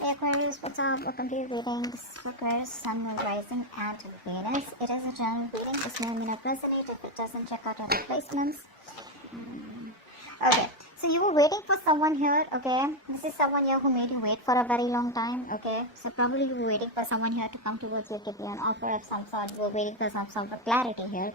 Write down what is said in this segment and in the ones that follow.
Hey Aquarius, what's up? Welcome to your reading. This is Aquarius, Sun, Moon, Rising, and Venus. It is a general reading. This may or may not resonate. If it doesn't, check out our replacements. Okay, so you were waiting for someone here, okay? This is someone here who made you wait for a very long time, okay? So probably you were waiting for someone here to come towards you, to give you an offer of some sort. You were waiting for some sort of clarity here.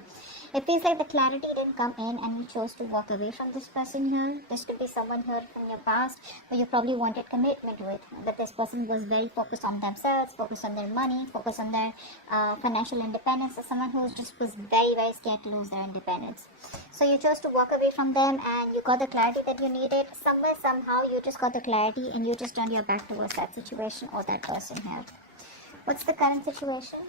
It feels like the clarity didn't come in and you chose to walk away from this person here. This could be someone here from your past who you probably wanted commitment with. But this person was very focused on themselves, focused on their money, focused on their financial independence. So someone who just was very, very scared to lose their independence. So you chose to walk away from them and you got the clarity that you needed. Somewhere, somehow, you just got the clarity and you just turned your back towards that situation or that person here. What's the current situation?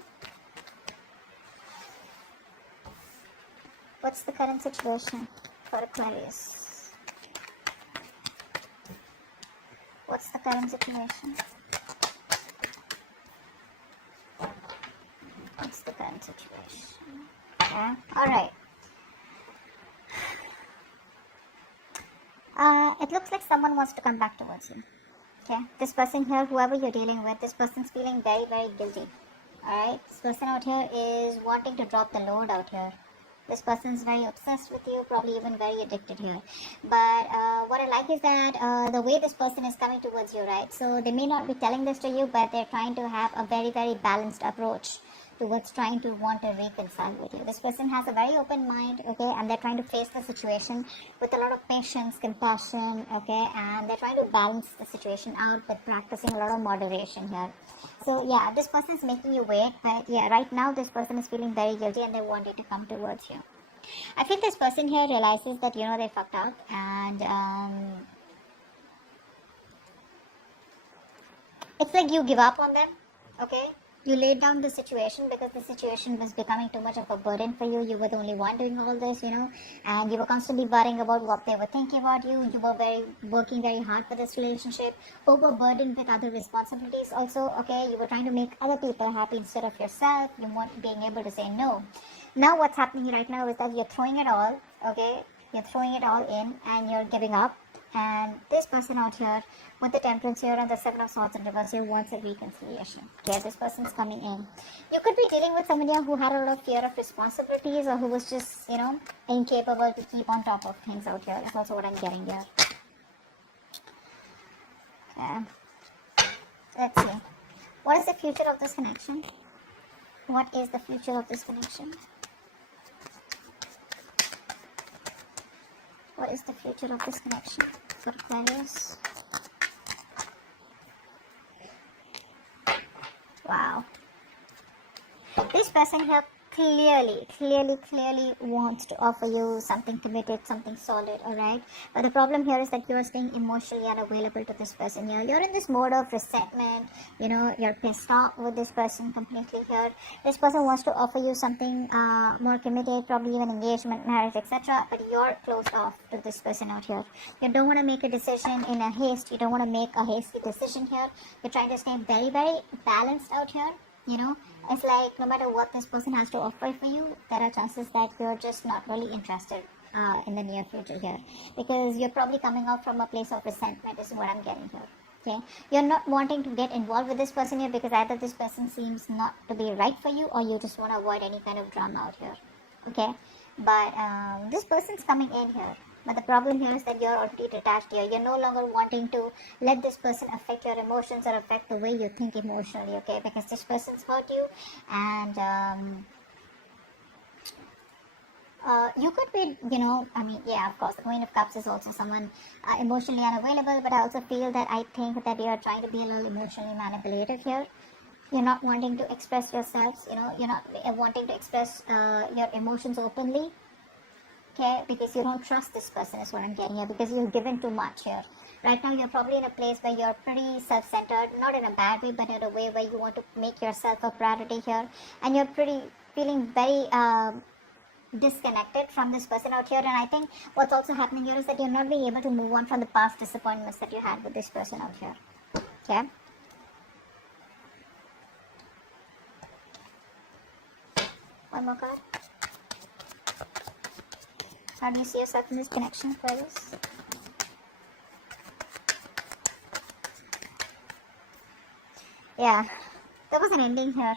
What's the current situation for Aquarius? What's the current situation? What's the current situation? Okay, alright. It looks like someone wants to come back towards you. Okay, this person here, whoever you're dealing with, this person's feeling very, very guilty. Alright, this person out here is wanting to drop the load out here. This person is very obsessed with you, probably even very addicted here. But what I like is that the way this person is coming towards you, right? So they may not be telling this to you, but they're trying to have a very, very balanced approach towards trying to want to reconcile with you. This person has a very open mind, okay, and they're trying to face the situation with a lot of patience, compassion, okay, and they're trying to balance the situation out with practicing a lot of moderation here. So yeah, this person is making you wait, but yeah, right now this person is feeling very guilty and they want you to come towards you. I think this person here realizes that, they fucked up and it's like you give up on them, okay? You laid down the situation because the situation was becoming too much of a burden for you. You were the only one doing all this, and you were constantly worrying about what they were thinking about you. You were working very hard for this relationship, overburdened with other responsibilities also, okay? You were trying to make other people happy instead of yourself. You weren't being able to say no. Now what's happening right now is that you're throwing it all, okay? You're throwing it all in and you're giving up. And this person out here with the Temperance here and the Seven of Swords in reverse here wants a reconciliation. Okay, this person's coming in. You could be dealing with somebody who had a lot of fear of responsibilities or who was just, incapable to keep on top of things out here. That's also what I'm getting here. Okay. Let's see. What is the future of this connection? What is the future of this connection? What is the future of this connection for Aquarius? Wow. This person here clearly wants to offer you something committed, something solid, alright? But the problem here is that you are staying emotionally unavailable to this person here. You're in this mode of resentment, you're pissed off with this person completely here. This person wants to offer you something more committed, probably even engagement, marriage, etc. But you're closed off to this person out here. You don't want to make a decision in a haste. You don't want to make a hasty decision here. You're trying to stay very, very balanced out here. It's like no matter what this person has to offer for you, there are chances that you're just not really interested in the near future here, because you're probably coming out from a place of resentment is what I'm getting here. Okay, you're not wanting to get involved with this person here because either this person seems not to be right for you or you just want to avoid any kind of drama out here. Okay, but this person's coming in here. But the problem here is that you're already detached here. You're no longer wanting to let this person affect your emotions or affect the way you think emotionally, okay? Because this person's hurt you and you could be, of course, the Queen of Cups is also someone emotionally unavailable, but I also feel that I think that you're trying to be a little emotionally manipulative here. You're not wanting to express yourselves, you're not wanting to express your emotions openly. Okay, because you don't trust this person is what I'm getting here, because you've given too much here. Right now you're probably in a place where you're pretty self-centered, not in a bad way, but in a way where you want to make yourself a priority here, and you're feeling very disconnected from this person out here. And I think what's also happening here is that you're not being able to move on from the past disappointments that you had with this person out here. Okay. One more card. How do you see yourself in this connection, Aquarius? Yeah, there was an ending here.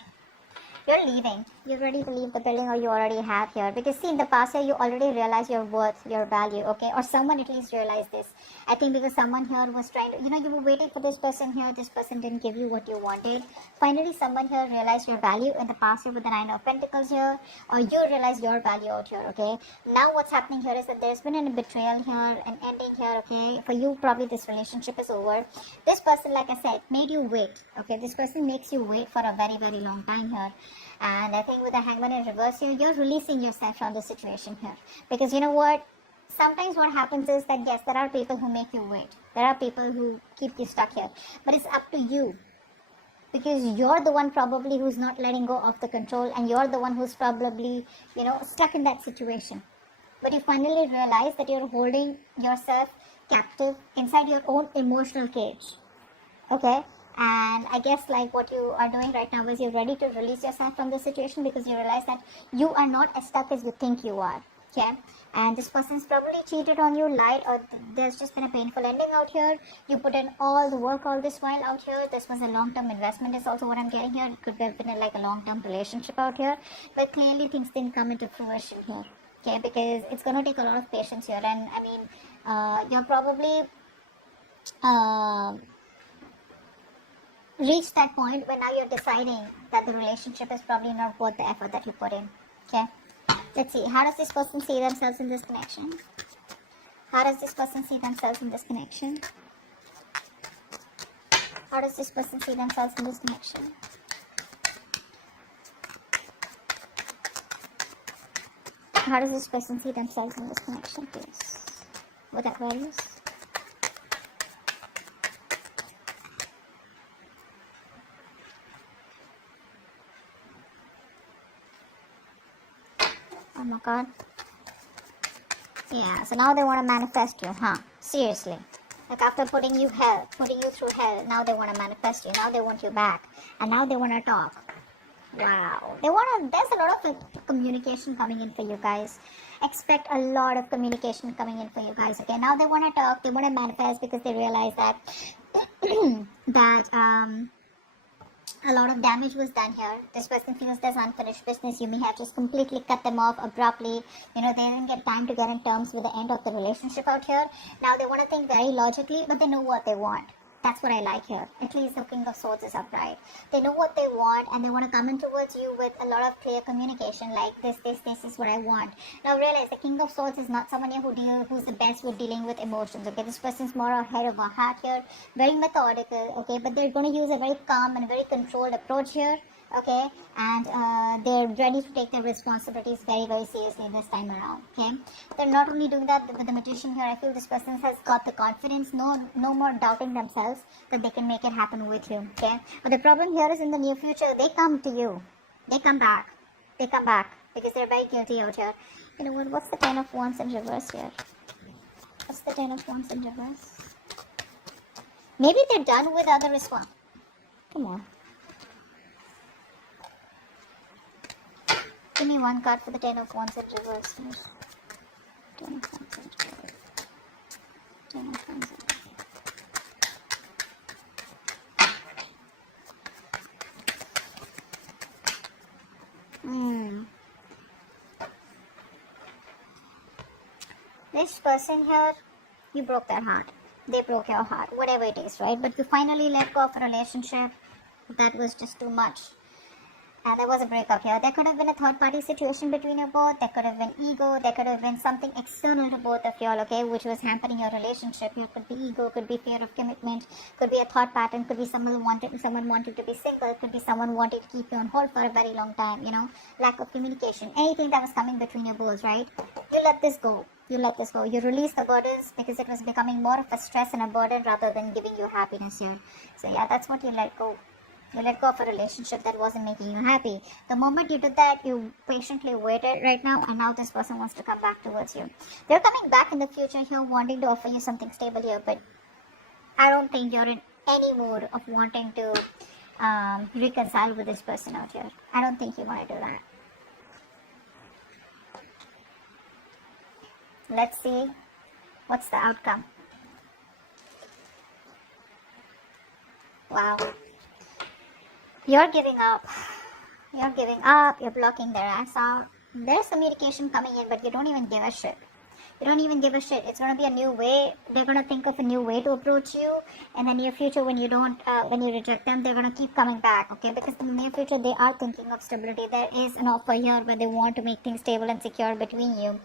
You're leaving. You're ready to leave the building, or you already have here. Because see, in the past year, you already realized your worth, your value, okay? Or someone at least realized this. I think because someone here was trying to, you were waiting for this person here. This person didn't give you what you wanted. Finally, someone here realized your value in the past year with the Nine of Pentacles here. Or you realized your value out here, okay? Now what's happening here is that there's been a betrayal here, an ending here, okay? For you, probably this relationship is over. This person, like I said, made you wait, okay? This person makes you wait for a very, very long time here. And I think with the Hangman in reverse here, you're releasing yourself from the situation here. Because you know what? Sometimes what happens is that yes, there are people who make you wait. There are people who keep you stuck here. But it's up to you. Because you're the one probably who's not letting go of the control, and you're the one who's probably, stuck in that situation. But you finally realize that you're holding yourself captive inside your own emotional cage. Okay? And I guess like what you are doing right now is you're ready to release yourself from the situation because you realize that you are not as stuck as you think you are. Okay? And this person's probably cheated on you, lied, or there's just been a painful ending out here. You put in all the work all this while out here. This was a long-term investment is also what I'm getting here. It could have been like a long-term relationship out here. But clearly things didn't come into fruition here. Okay? Because it's going to take a lot of patience here. And I mean, you're probably... reach that point where now you're deciding that the relationship is probably not worth the effort that you put in. Okay, let's see, how does this person see themselves in this connection? How does this person see themselves in this connection? How does this person see themselves in this connection? How does this person see themselves in this connection, please? With Aquarius. Oh my god. Yeah, so now they want to manifest you, huh? Seriously. Like after putting you through hell, now they want to manifest you. Now they want you back. And now they want to talk. Wow. There's a lot of communication coming in for you guys. Expect a lot of communication coming in for you guys. Okay, now they want to talk, they want to manifest because they realize that, a lot of damage was done here. This person feels there's unfinished business. You may have just completely cut them off abruptly. They didn't get time to get in terms with the end of the relationship out here. Now they want to think very logically, but they know what they want. That's what I like here. At least the King of Swords is upright. They know what they want and they want to come in towards you with a lot of clear communication like this is what I want. Now realize the King of Swords is not someone here who's the best with dealing with emotions. Okay, this person's more ahead of a heart here. Very methodical, okay, but they're going to use a very calm and very controlled approach here. Okay, and they're ready to take their responsibilities very, very seriously this time around. Okay, they're not only doing that with the Magician here. I feel this person has got the confidence, no more doubting themselves that they can make it happen with you. Okay, but the problem here is in the near future they come to you, they come back because they're very guilty out here. You know what? What's the Ten of Wands in reverse here? What's the Ten of Wands in reverse? Maybe they're done with other response. Come on. Give me one card for the Ten of Wands in reverse. Ten of Wands in reverse. Ten of Wands in reverse. This person here, you broke their heart. They broke your heart. Whatever it is, right? But you finally let go of a relationship that was just too much. And there was a breakup here. There could have been a third-party situation between you both. There could have been ego. There could have been something external to both of y'all, okay, which was hampering your relationship. Here could be ego, could be fear of commitment, could be a thought pattern, could be someone wanted to be single, could be someone wanted to keep you on hold for a very long time, lack of communication. Anything that was coming between your both, right? You let this go. You let this go. You release the burdens because it was becoming more of a stress and a burden rather than giving you happiness here. So yeah, that's what you let go. You let go of a relationship that wasn't making you happy. The moment you did that, you patiently waited right now, and now this person wants to come back towards you. They're coming back in the future here, wanting to offer you something stable here, but I don't think you're in any mood of wanting to reconcile with this person out here. I don't think you want to do that. Let's see what's the outcome. You're giving up. You're giving up. You're blocking their ass out. There's communication coming in, but you don't even give a shit. You don't even give a shit. It's gonna be a new way. They're gonna think of a new way to approach you. In the near future, when you don't, when you reject them, they're gonna keep coming back. Okay, because in the near future, they are thinking of stability. There is an offer here where they want to make things stable and secure between you,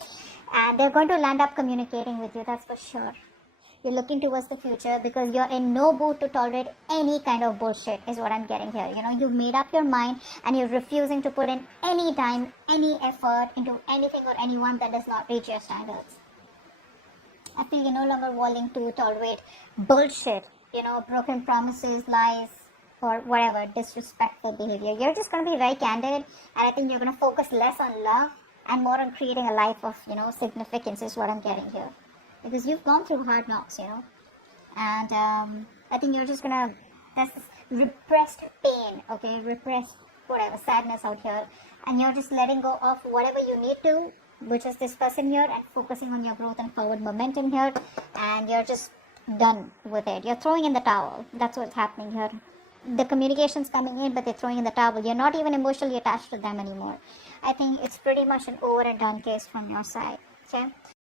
and they're going to land up communicating with you. That's for sure. You're looking towards the future because you're in no mood to tolerate any kind of bullshit, is what I'm getting here. You know, you've made up your mind and you're refusing to put in any time, any effort into anything or anyone that does not reach your standards. I feel you're no longer willing to tolerate bullshit, you know, broken promises, lies, or whatever, disrespectful behavior. You're just going to be very candid, and I think you're going to focus less on love and more on creating a life of, you know, significance, is what I'm getting here. Because you've gone through hard knocks, you know, and I think you're just gonna, there's this repressed pain, okay, repressed whatever, sadness out here, and you're just letting go of whatever you need to, which is this person here, and focusing on your growth and forward momentum here, and you're just done with it. You're throwing in the towel. That's what's happening here. The communication's coming in, but they're throwing in the towel. You're not even emotionally attached to them anymore. I think it's pretty much an over and done case from your side, okay?